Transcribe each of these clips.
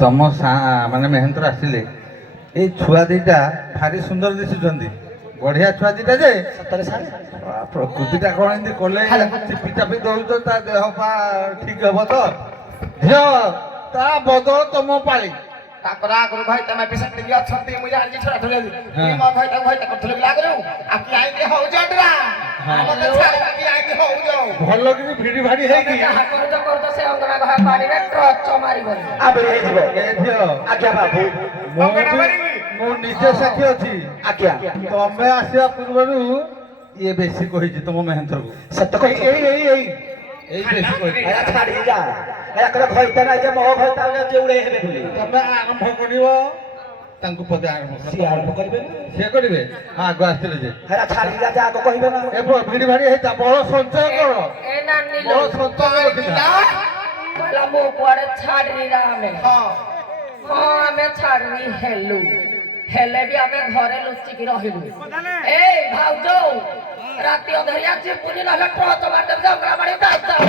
ତମ ମାନେ ମେହେନ୍ଦର ଆସିଲେ ଏଇ ଛୁଆ ଦିଟା ଭାରି ସୁନ୍ଦର ଦିଶୁଛନ୍ତି। ବଢିଆ ଛୁଆ ଦିଟା ଯେ ପ୍ରକୃତିଟା କଣ ଏମିତି କଲେ ଚିପି ଚାପି ଦଉଛ ତା ଦେହ ପା ଠିକ ହବ ତ? ଝିଅ ତା ବଦଳ ତମ ପାଳି। ତାଙ୍କର ଆଗରୁ ଭାଇ ତମେ ବି ସେତିକି ଅଛନ୍ତି ମୁଁ ଜାଣିଛି ଛଡ଼ା ଧରି ମୋ ଭାଇ ତାକୁ ଭାଇ କରୁଥିଲେ ଆଗରୁ ଆକି ଆଇକି ହଉଛ ଭଲ କି ଭିଡି ଭାଡି ହେଇକି ସେ ଅଙ୍ଗନା ଘର ବାଡିରେ ଟର୍ଚ୍ଚ ମାରିବନି ଆଜ୍ଞା ବାବୁ ମୁଁ ନିଜେ ସାକ୍ଷୀ ଅଛି। ଆଜ୍ଞା ତମେ ଆସିବା ପୂର୍ବରୁ ଇଏ ବେଶୀ କହିଛି ତମ ମେହେନ୍ଦରକୁ। ସତ କହିଛି ଏଇ ବେଶୀ କହିଛି। ଛାଡି ଯା ଘଇତା ନାଇଁ ଯେ ମୋ ଘଇତା ଯେଉଡେ ହେବେ ବୋଲି ତମେ ଆରମ୍ଭ କରିବ ତାଙ୍କୁ ପଦେ ଆରମ୍ଭ କରିବେ ସିଏ କରିବେ ଆଗ ଆସିଥିଲେ ଯେ ହେରା ଛାଡି ଯା ଆଗ କହିବେ ନା ଏ ଭିଡି ଭାଡି ହେଇଥା ବଳ ସଞ୍ଚୟ କର ବଳ ସଞ୍ଚୟ ରଖିଥା। ମୁଁ କୁଆଡେ ଛାଡିନି ନା ଆମେ ହଁ ଆମେ ଛାଡିନି ହେଲୁ ହେଲେ ବି ଆମେ ଘରେ ଲୁଚିକି ରହିଲୁ। ଏଇ ଭାଉଜ ରାତି ଅଧରିଆ ଚିପୁନି ନହେଲେ ଟ୍ରଚ ମାରିଦେବି ଜଙ୍ଗଲା ବାଡି ଦାୟିତ୍ୱ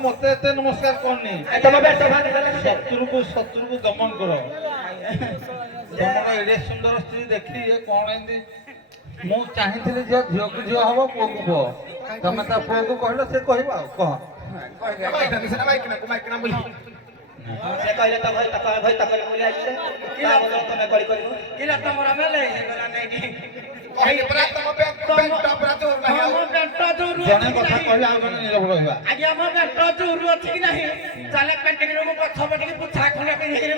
ମତେ ଏତେ ନମସ୍କାର କରନି। ଶତ୍ରୁକୁ ଦମନ କର। ତମର ଏଡେ ସୁନ୍ଦର ସ୍ତ୍ରୀ ଦେଖି କଣ ଏମିତି ମୁଁ ଚାହିଁଥିଲି ଝିଅ ଝିଅକୁ ଝିଅ ହବ ପୁଅକୁ ପୁଅ। ତମେ ତା ପୁଅକୁ କହିଲ ସେ କହିବ ଆଉ କହ ସେ କହିଲେ ତ ଭାଇ ତକଲେ ବୋଲି ଆସିଲେ ତା ବଦଳ ତମେ କଳି କରିବ କିଲା ତମର ମେଲେ ହେଇଗଲା ନାଇଁ ଜଣେ କଥା କହିଲେ ଆଉ ଜଣେ ନିରବ ରହିବା। ଆଜ୍ଞା ମୋ ପେଟ ଜୋରୁ ଅଛି କି ନାହିଁ ଚାଲେ ପେଟିକି ମୁଁ ପଛ ପେଟିକି ପୁଛା ଖଣ୍ଡେ ପିନ୍ଧିକିରି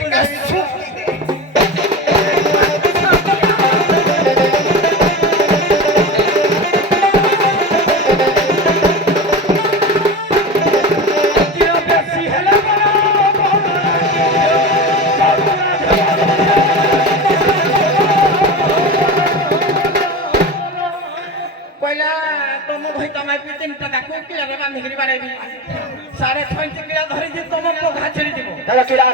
सारे 20 किलो धरी जी तुम पोखा छेड़ी दिबो चलो किला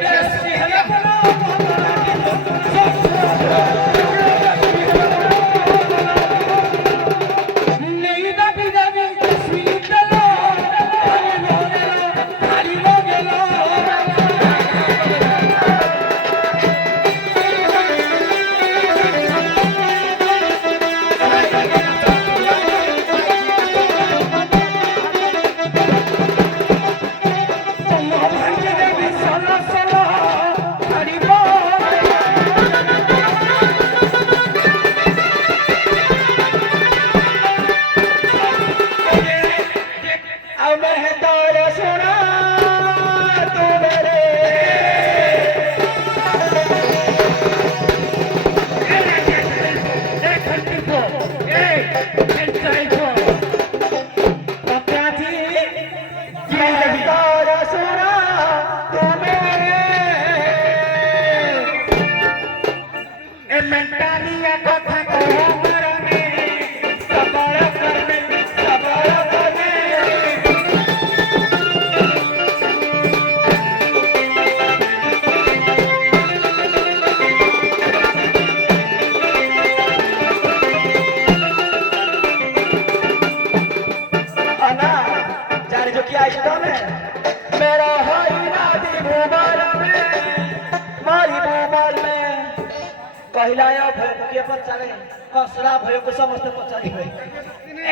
नहीं दा बिदा भी स्वीट लो खाली हो गेलो କହିଲା ଭୟକୁ କିଏ ପଚାରେ ହସରା ଭୟକୁ ସମସ୍ତେ ପଚାରିବେ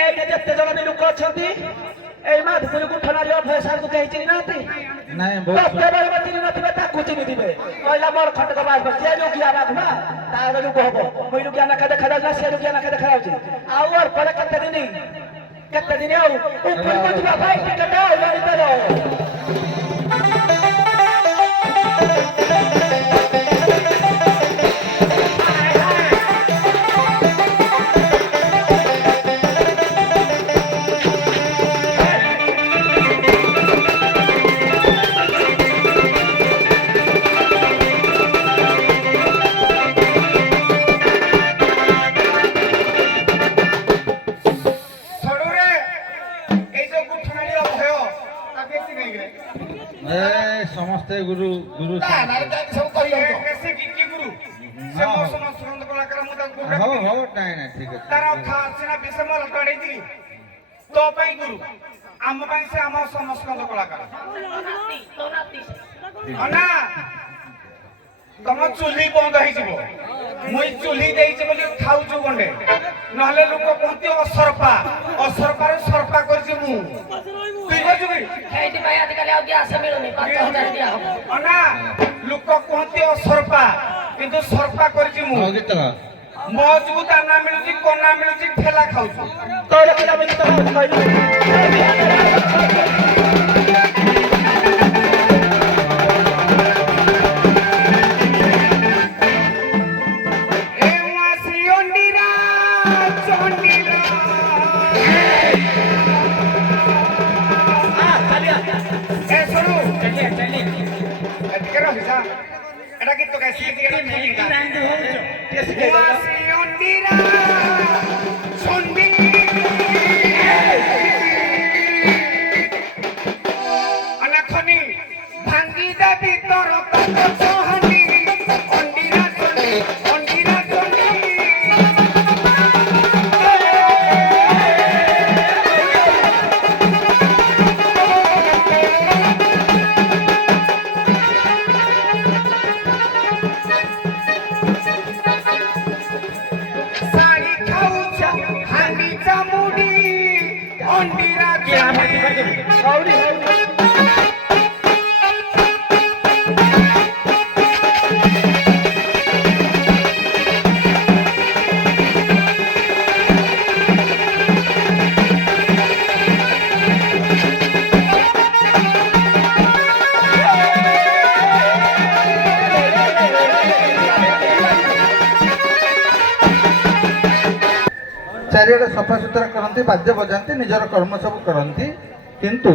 ଏଇଠି ଯେତେ ଜଣ ବି ଲୋକ ଅଛନ୍ତି ଏଇ ମାଧପୁର ଗୁଠନାରୀ ଅଭୟ ସାର୍ଙ୍କୁ କେହି ଚିହ୍ନି ନାହାନ୍ତି ନାଇଁ ବହୁତ ତତେ ରହିବ ଚିହ୍ନି ନଥିବେ ତାକୁ ଚିହ୍ନିଥିବେ କହିଲା ମୋର ଖଣ୍ଡକ ବାଘ ସେ ରୋଗିଆ ବାଘୁଆ ତାର ରୋଗ ହବ ମୁଁ ରୋଗିଆ ନାଖା ଦେଖାଯାଉଛି ସେ ରୋଗିଆ ନାଖା ଦେଖାଯାଉଛି ଆଉ ଅଳ୍ପରେ କେତେ ଦିନ ଆଉ ଉପରକୁ ଯିବା ଭାଇ ଟିକେଟ ଆଉ ଲଢିଦେବ ସମସ୍ତେ ଗୁରୁ ଗୁରୁ ସବୁ କହି ହଉ ହଉ ନାଇଁ ନାଇଁ ଠିକ ଅଛି ତାର ସିନା ବିଷ ମୋର ଟଣେଇଥିଲି ତୋ ପାଇଁ ଗୁରୁ ଆମ ପାଇଁ ସେ ଆମ ସମସ୍ତ କଳାକାର ନା ତମ ଚୁଲି ବନ୍ଦ ହେଇଯିବ ମୁଇଁ ଚୁଲି ଦେଇଛି ବୋଲି ଖାଉଛୁ ଗଣ୍ଡେ ନହେଲେ ଲୋକ କୁହନ୍ତି ଅସରପା ଅସରପାରେ ସରପା କରିଛି ମୁଁ ତୁଇ କହିଛୁ କି ସେଇଥିପାଇଁ ଆଜିକାଲି ଆଉ ଗ୍ୟାସ ମିଳୁନି 5,000 ଦିଆ ହବ ନା ଲୋକ କୁହନ୍ତି ଅସରପା କିନ୍ତୁ ସରପା କରିଛି ମୁଁ ହଉ ଗୀତ ଗାଅ। ମଜକୁ ଦାନା ମିଳୁଛି କନା ମିଳୁଛି ଠେଲା ଖାଉଛୁ ତୋର ପିଲା ଗୀତ କହିଲୁ ଏ ମାସି ଅଣ୍ଡିରା ଚଣ୍ଡିରା ଏ ଶୁଣୁ ଏତିକେ ରହିସା এটা গীত গাইছি মাসি অন্দিরা সন্ধি আনাখনি ভাঙ্গি দেবি তোর কত সোহানি অন্দিরা সন্ধি অন্দিরা সন্ধি শাড়ি খাউছ হানি চামুডি অন্দিরা ହଉରି ଚାରିଆଡେ ସଫାସୁତୁରା କରନ୍ତି ବାଦ୍ୟ ବଜାନ୍ତି ନିଜର କର୍ମ ସବୁ କରନ୍ତି କିନ୍ତୁ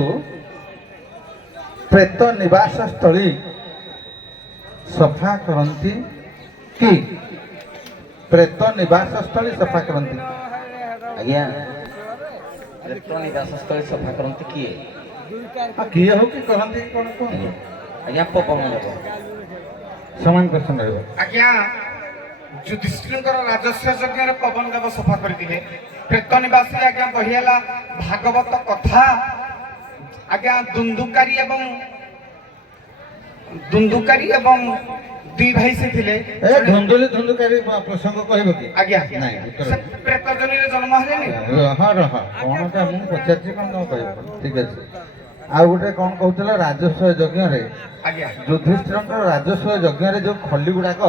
ପ୍ରେତ ନିବାସ ସ୍ଥଳୀ ସଫା କରନ୍ତି କି ପ୍ରେତ ନିବାସ ସ୍ଥଳୀ ସଫା କରନ୍ତି ଆଜ୍ଞା ପ୍ରେତ ନିବାସସ୍ଥଳୀ ସଫା କରନ୍ତି କିଏ କିଏ ହଉ କି କରନ୍ତି କଣ କୁହନ୍ତୁ ଆଜ୍ଞା ପପନ ଦେବ ସମାନ ପ୍ରଶ୍ନ ରହିବ ଆଜ୍ଞା ଯୁଧିଷ୍ଠିରଙ୍କର ରାଜସ୍ୱ ଯଜ୍ଞରେ ପବନ ଦେବ ସଫା କରିଥିଲେ ପ୍ରେତ ନିବାସୀ ଆଜ୍ଞା ବହି ହେଲା ଭାଗବତ କଥା ଆଜ୍ଞା ଦୁନ୍ଦୁକାରୀ ଏବଂ ଦୁଇ ଭାଇ ସେ ଥିଲେ ଏ ଧୁନ୍ଦୁକାରୀ ପ୍ରସଙ୍ଗ କହିବ କି ଆଜ୍ଞା ନାଇଁ ଉତ୍ତର ସେ ପ୍ରେତ ଜନିରେ ଜନ୍ମ ହେଲେନି ରହ କଣଟା ମୁଁ ପଚାରିଛି କଣ ତମ କହିବ ଠିକ ଅଛି ଆଉ ଗୋଟେ କଣ କହୁଥିଲ ରାଜସ୍ୱ ଯଜ୍ଞରେ ଆଜ୍ଞା ଯୁଧିଷ୍ଠିରଙ୍କର ରାଜସ୍ୱ ଯଜ୍ଞରେ ଯୋଉ ଖଲି ଗୁଡାକ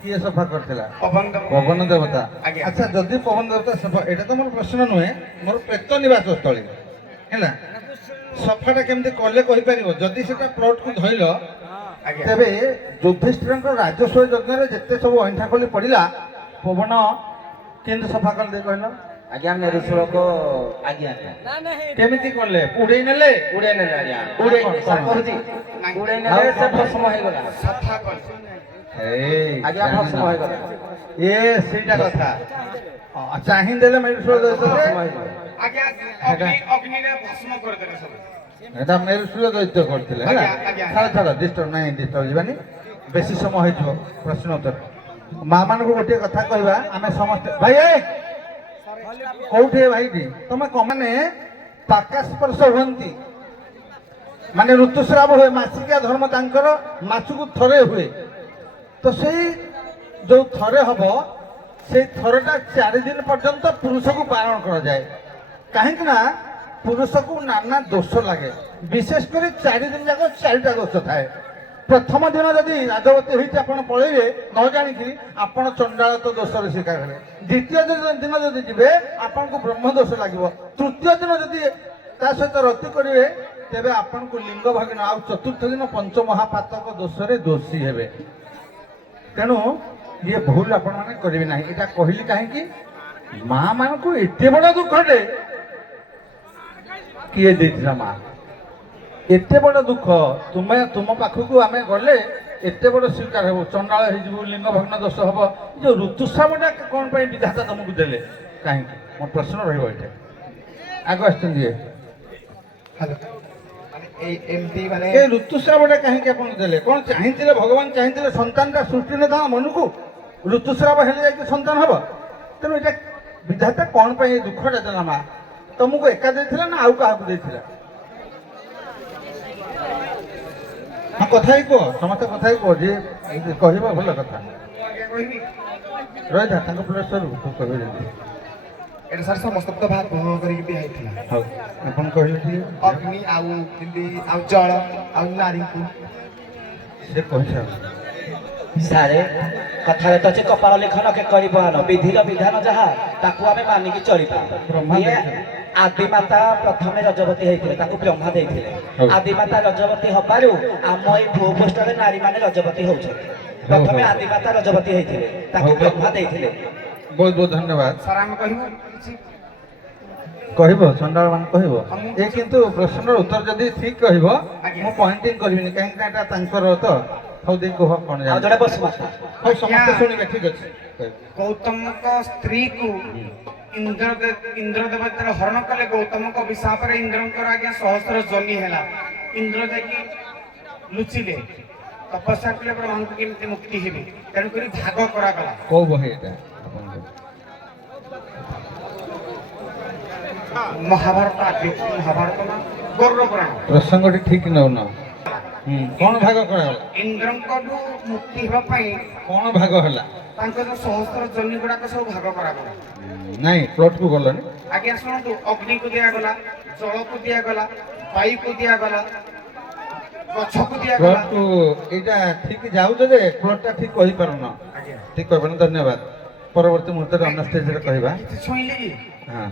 କିଏ ସଫା କରିଥିଲା ପବନ ଦେବ ପବନ ଦେବତା ଆଜ୍ଞା। ଆଚ୍ଛା ଯଦି ପବନ ଦେବତା ସଫା ଏଇଟା ତ ମୋର ପ୍ରଶ୍ନ ନୁହେଁ ମୋର ପ୍ରେତ ନିବାସ ସ୍ଥଳୀ ହେଲା ସଫାଟା କେମିତି କଲେ କହିପାରିବ ଯଦି ସେଟା ପ୍ଲଟକୁ ଧଇଲ ଆଜ୍ଞା ତେବେ ଯୁଧିଷ୍ଠିରଙ୍କ ରାଜସ୍ୱ ଯଜ୍ଞରେ ଯେତେ ସବୁ ଅଇଁଠା ଖୋଲି ପଡିଲା ପବନ କେମିତି ସଫା କଲେ କହିଲ ଆଜ୍ଞା ମେରୁଶୂଳକ ଆଜ୍ଞା କେମିତି କଲେ ଉଡେଇ ନେଲେ ଉଡେଇ ନେଲେ ଆଜ୍ଞା ଉଡେଇ ସାର୍ କହୁଛି ଉଡେଇ ନେଲେ ସେ ଭସ୍ମ ହେଇଗଲା ସଫା କଲେ ଆଜ୍ଞା ଭସ୍ମ ହେଇଗଲା ସେଇଟା କଥା ଚାହିଁ ଦେଲେ ମେରୁଶୂଳ ଭସ୍ମ ହେଇଗଲା ଆଜ୍ଞା ଅଗ୍ନିରେ ଭସ୍ମ କରିଦେଲେ ସବୁ এটা মেরুশূল দৈত্য করছিলে হ্যাঁ আজ্ঞা। ছাড় ডিস্টর্ব নাই ডিস্টর্ব যাবানি বেশি সময় হয়েছিল প্রশ্ন উত্তর মা মানুষ গোটিয়ে কথা কহবা আমি সমস্ত ভাই কোউঠে ভাইটি তুমি মানে পাকাস্পর্শ হুঁতি মানে ঋতুস্রাব হুয়ে মাসিকা ধর্ম তাঙ্কর মাসুকু থরে হুয়ে তো সেই ଯୋଉ ଥରେ ହବ ସେଇ ଥରଟା 4 ଦିନ ପର୍ଯ୍ୟନ୍ତ ପୁରୁଷକୁ ବାରଣ କରାଯାଏ। କାହିଁକି ନା ପୁରୁଷକୁ ନାନା ଦୋଷ ଲାଗେ, ବିଶେଷ କରି 4 ଦିନ ଯାକ 4ଟା ଦୋଷ ଥାଏ। ପ୍ରଥମ ଦିନ ଯଦି ରାଜବତୀ ହେଇଛି ଆପଣ ପଳେଇବେ ନ ଜାଣିକି ଆପଣ ଚଣ୍ଡାଳତ ଦୋଷର ଶିକାର ହେବେ। ଦ୍ୱିତୀୟ ଦିନ ଯଦି ଯିବେ ଆପଣଙ୍କୁ ବ୍ରହ୍ମ ଦୋଷ ଲାଗିବ। ତୃତୀୟ ଦିନ ଯଦି ତା ସହିତ ରତି କରିବେ ତେବେ ଆପଣଙ୍କୁ ଲିଙ୍ଗ ଭାଗିନ, ଆଉ ଚତୁର୍ଥ ଦିନ ପଞ୍ଚମହାପାତକ ଦୋଷରେ ଦୋଷୀ ହେବେ। ତେଣୁ ଇଏ ଭୁଲ ଆପଣମାନେ କରିବେ ନାହିଁ। ଏଇଟା କହିଲି କାହିଁକି, ମା ମାନଙ୍କୁ ଏତେ ବଡ଼ ଦୁଃଖଟେ କିଏ ଦେଇଥିଲା? ମା ଏତେ ବଡ଼ ଦୁଃଖ ତୁମ ପାଖକୁ ଆମେ ଗଲେ ଏତେ ବଡ଼ ସ୍ୱୀକାର ହେବ, ଚଣ୍ଡାଳ ହେଇଯିବୁ, ଲିଙ୍ଗ ଭଗ୍ନ ଦୋଷ ହବ। ଯୋଉ ଋତୁସ୍ରାବଟା କ'ଣ ପାଇଁ ବିଧାତା ତମକୁ ଦେଲେ, କାହିଁକି? ମୋ ପ୍ରଶ୍ନ ରହିବ ଏଇଟା। ଆଗ ଆସିଛନ୍ତି ଇଏ ଏମିତି ମାନେ ଏ ଋତୁସ୍ରାବଟା କାହିଁକି ଆପଣ ଦେଲେ? କ'ଣ ଚାହିଁଥିଲେ, ଭଗବାନ ଚାହିଁଥିଲେ ସନ୍ତାନଟା ସୃଷ୍ଟି ନ ତାଙ୍କ ମନକୁ ଋତୁସ୍ରାବ ହେଲେ ଯାଇକି ସନ୍ତାନ ହବ? ତେଣୁ ଏଇଟା ବିଧାତା କ'ଣ ପାଇଁ ଏ ଦୁଃଖଟା ଦେଲା? ମା ତମକୁ ଏକା ଦେଇଥିଲା ନା ଆଉ କାହାକୁ ଦେଇଥିଲା? ହଁ କଥା ହେଇ କୁହ, ସମସ୍ତେ କଥା ହେଇ କୁହ, ଯିଏ କହିବ ଭଲ କଥା। କହିବି ରହିଥା ତାଙ୍କ ପ୍ଲେସରୁ କହିବେ ଯେମିତି। ଏଇଟା ସାର୍ ସମସ୍ତ ତ ଭାଗ କରିକି ଦିଆ ହେଇଥିଲା। ହଉ ଆପଣ କହିଲେ ଟିକେ। ଅଗ୍ନି ଆଉ ଯେମିତି ଆଉ ଜଳ ଆଉ ନାରୀଙ୍କୁ ସେ କହିସାର ସାରେ କଥାରେ ତ ଅଛି କପାଳ ଲେଖନ କେ କରିବ ଆନ, ବିଧିର ବିଧାନ ଯାହା ତାକୁ ଆମେ ମାନିକି ଚଳିବା। ବ୍ରହ୍ମା ଇଏ ଦେଇଥିଲେ। ଆଦିମାତା ପ୍ରଥମେ ରଜବତୀ ହେଇଥିଲେ, ତାକୁ ବ୍ରହ୍ମା ଦେଇଥିଲେ। ହଉ। ଆଦିମାତା ରଜବତୀ ହବାରୁ ଆମ ଏଇ ଭୂପୃଷ୍ଠରେ ନାରୀମାନେ ରଜବତୀ ହଉଛନ୍ତି। ପ୍ରଥମେ ହଉ। ଆଦିମାତା ରଜବତୀ ହେଇଥିଲେ, ତାକୁ ହଉ। ବ୍ରହ୍ମା ଦେଇଥିଲେ। ବହୁତ ବହୁତ ଧନ୍ୟବାଦ। ସାର୍ ଆମେ କହିବୁ କିଛି କହିବ ଚଣ୍ଡାଳ ମାନେ କହିବ। ଏ କିନ୍ତୁ ପ୍ରଶ୍ନର ଉତ୍ତର ଯଦି ଠିକ କହିବ ମୁଁ ପଏଣ୍ଟିଂ କରିବିନି, କାହିଁକି ନା ଏଟା ତାଙ୍କର ତ। ହଉ ଦେଇ କୁହ କ'ଣ ଆଉ ଜାଣିଛ? ଜଣେ ବସୁମାତା ହଉ ସମସ୍ତେ ଶୁଣିବେ, ଠିକ ଅଛି। ଗୌତମଙ୍କ ସ୍ତ୍ରୀକୁ ଇନ୍ଦ୍ର ଦେବତା ହରଣ କଲେ। ଗୌତମଙ୍କ ଅଭିଶାପରେ ଇନ୍ଦ୍ରଙ୍କର ଆଜ୍ଞା ସହସ୍ର ଜନି ହେଲା। ଇନ୍ଦ୍ର ଯାଇକି ଲୁଚିଲେ, ତପସ୍ୟା କଲେ ବ୍ରହ୍ମାଙ୍କୁ କେମିତି ମୁକ୍ତି ହେବେ, ତେଣୁକରି ଭାଗ କରାଗଲା। କୋଉ ବହି ଏଟା ଆପଣଙ୍କର? ମହାଭାରତ ମହାଭାରତ ନା ଗୌର ପୁରାଣ। ପ୍ରସଙ୍ଗଟି ଠିକ ନଉନ। କ'ଣ ଭାଗ କରାଗଲା? ଇନ୍ଦ୍ରଙ୍କଠୁ ମୁକ୍ତି ହେବା ପାଇଁ କ'ଣ ଭାଗ ହେଲା? ତାଙ୍କ ଯୋଉ ସହସ୍ର ଜନି ଗୁଡାକ ସବୁ ଭାଗ କରାଗଲା। ନାଇଁ ପ୍ଲଟକୁ ଗଲନି। ଆଜ୍ଞା ଶୁଣନ୍ତୁ, ଅଗ୍ନିକୁ ଦିଆଗଲା, ଜଳକୁ ଦିଆଗଲା, ବାୟୁକୁ ଦିଆଗଲା, ଗଛକୁ ଦିଆଗଲା। ପ୍ଲଟକୁ ଏଇଟା ଠିକ ଯାଉଛ ଯେ ପ୍ଲଟଟା ଠିକ କହିପାରୁନ। ଆଜ୍ଞା ଠିକ କହିପାରୁନ, ଧନ୍ୟବାଦ। ପରବର୍ତ୍ତୀ ମୁହୂର୍ତ୍ତରେ ଅନ୍ୟ ଷ୍ଟେଜରେ କହିବା। କିଛି ଛୁଇଁଲେ କି? ହଁ